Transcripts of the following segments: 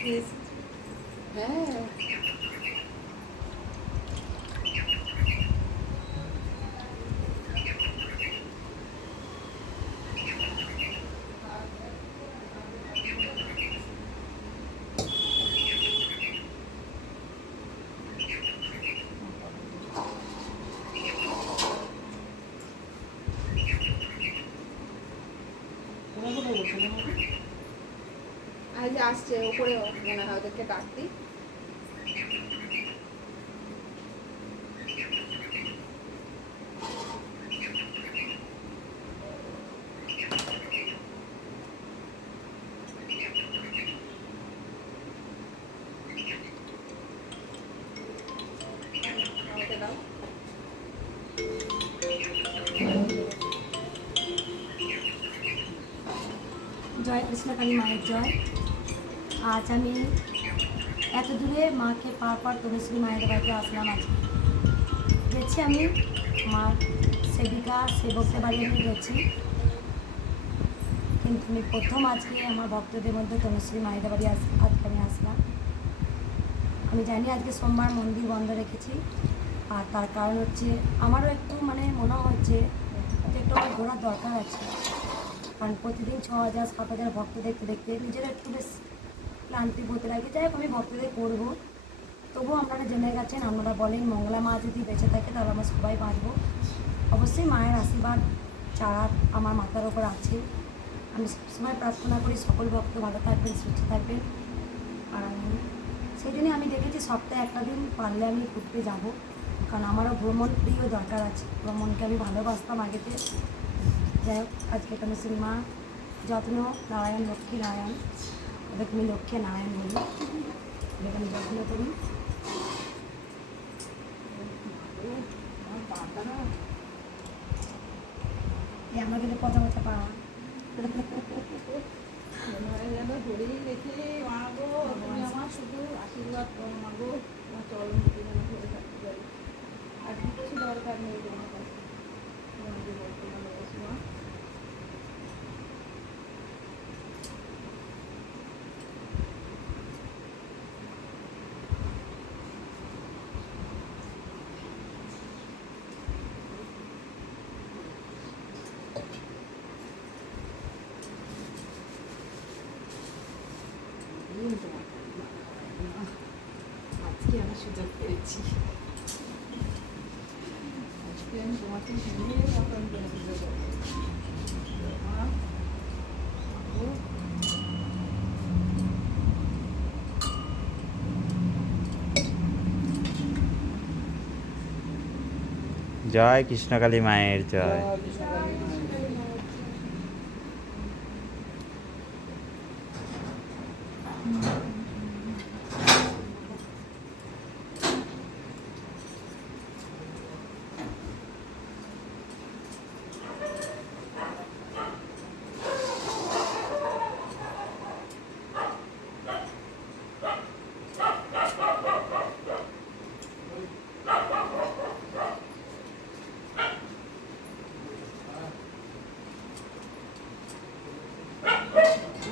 খেয়েছি হ্যাঁ ওরা বসে আসছে ওপরে মনে হয় ওদেরকে ডাকতি জয় কৃষ্ণকালী মায়ের জয়। আজ আমি এত দূরে মাকে পার পার তনুশ্রী মায়ের বাড়িতে আসলাম আজকে। গেছি আমি মার সেবিকা, সেবকদের বাড়ি আমি গেছি। কিন্তু আমি প্রথম আজকে আমার ভক্তদের মধ্যে তনুশ্রী মায়ের বাড়ি আস, আজকে আমি আসলাম। আমি জানি আজকে সোমবার মন্দির বন্ধ রেখেছি। আর তার কারণ হচ্ছে আমারও একটু মানে মনে হচ্ছে একটু আমার ঘোরার দরকার আছে। কারণ প্রতিদিন ছ হাজার, সাত হাজার ভক্ত দেখতে দেখতে নিজের একটু বেশ ক্লান্তি হতে লাগে যাই হোক আমি ভক্তদের করব তবুও আপনারা জেনে গেছেন আপনারা বলেন মঙ্গলা মা যদি বেঁচে থাকে, তাহলে আমরা সবাই বাঁচবো। অবশ্যই মায়ের আশীর্বাদ চারা আমার মাথার ওপর আছে। আমি সবসময় প্রার্থনা করি, সকল ভক্ত ভালো থাকবেন, সুস্থ থাকবেন। আর আমি সেই জন্যই আমি দেখেছি, সপ্তাহে একটা দিন পারলে আমি ঘুরতে যাব। কারণ আমারও ভ্রমণ প্রিয় দরকার আছে। ভ্রমণকে আমি ভালোবাসতাম আগেতে যাই হোক, আজকে তনুশ্রী সিনেমা, যত্ন, নারায়ণ, লক্ষ্মী নারায়ণ। আমি লক্ষ্মী নারায়ণ বলি। ওদেরকে আমি যত্ন করি কিন্তু পচা পচা পাওয়া আশীর্বাদ করো মা গো তোমার চরণ আর কিচ্ছু দরকার নেই তোমার। আজকে আমি সুযোগ পেয়েছি। আজকে আমি তোমাকে নিয়ে মতন করে পুজো করব জয় কৃষ্ণকালী মায়ের জয়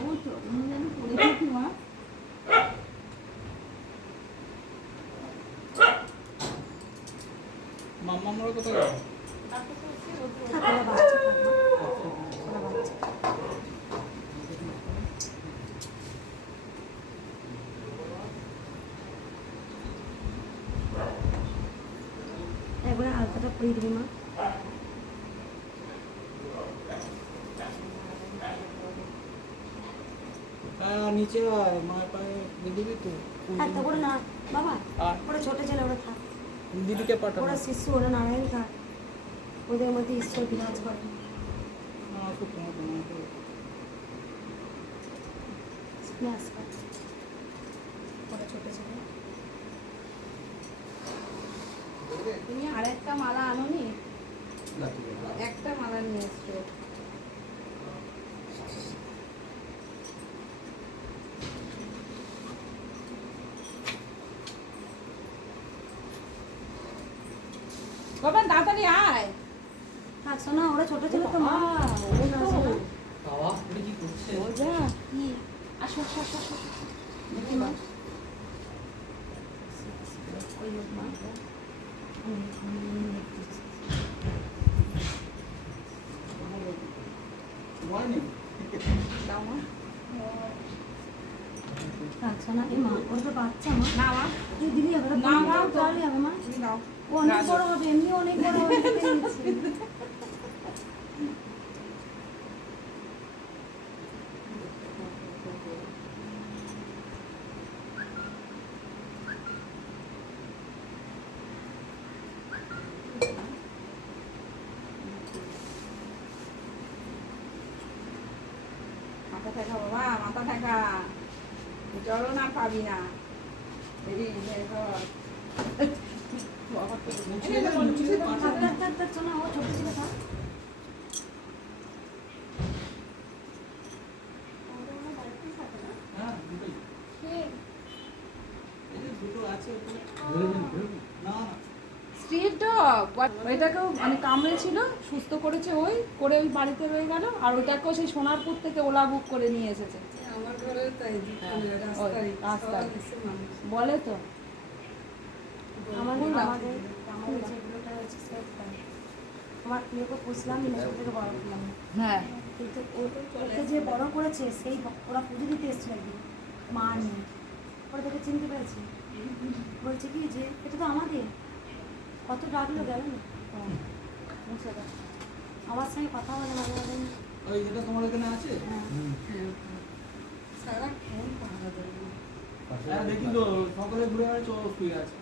ও তো, আমি যেন পড়ে থাকি মা। মাম্মা আমরা কোথায় একবারে হালকাটা পরিয়ে দিবি মা। হ্যাঁ নিচে মায়ের পায়ে দিবি তো। থাক তো না বাবা। ওরা ছেলে ওরা থাক। দিদিকে পাঠাবো ওরা শিশু ওরা নারায়ণ থাক। ওদের মধ্যে ঈশ্বর বিরাজ করে। না খুব তোমার তোমার ব্যাস কর। ওরা ছোটো ছেলে। তুমি আরেকটা একটা মালা নিয়ে এসছো। বাবা তাড়াতাড়ি আয়। থাক শোনা ওরা ছোটো ছেলে তো মা। বাবা, ও না, তো- শোনা। বাবা তুমি কি করছে? ও যা আসো আসো আসো আসো আসো। দেখি মা। ওই মা। আমি আমি দেখতেছি হয়নি দাও মা। আচ্ছা না এই মা ওর তো বাচ্চা মা। না মা। তুই দিদি হবে না, মা, তাহলে হবে মা। তুমি দাও। অনেক বড় হবে এমনি অনেক বড় হবে মাথা ঠেকা বাবা মাথা ঠেকা। জলও না পাবি না। হ্যাঁ স্ট্রিট ডগ ওইটাকেও মানে কামড়েছিল সুস্থ করেছে ওই করে ওই বাড়িতে রয়ে গেল আর ওইটাকেও সেই সোনারপুর থেকে ওলা বুক করে নিয়ে এসেছে। মানুষ। বলে তো। আমাদের আমাদের আমাদের যেগুলোটা হচ্ছে সেট আমার প্রিয়কে পুষলাম সব থেকে বড় করলাম। হ্যাঁ। কিন্তু ওকে যে বড় করেছে সেই ওরা পুজো দিতে এসেছিল একদিন মা নিয়ে। ওরা তোকে চিনতে পেরেছে। বলছে কি যে এটা তো আমাদের। কত ডাকলো গেল না। আমার সঙ্গে কথা বলে মাঝে মাঝে। ওই যেটা তোমার এখানে আছে? হ্যাঁ। দেখি তো সকালে ঘুরে বেড়াচ্ছে ও শুয়ে আছে।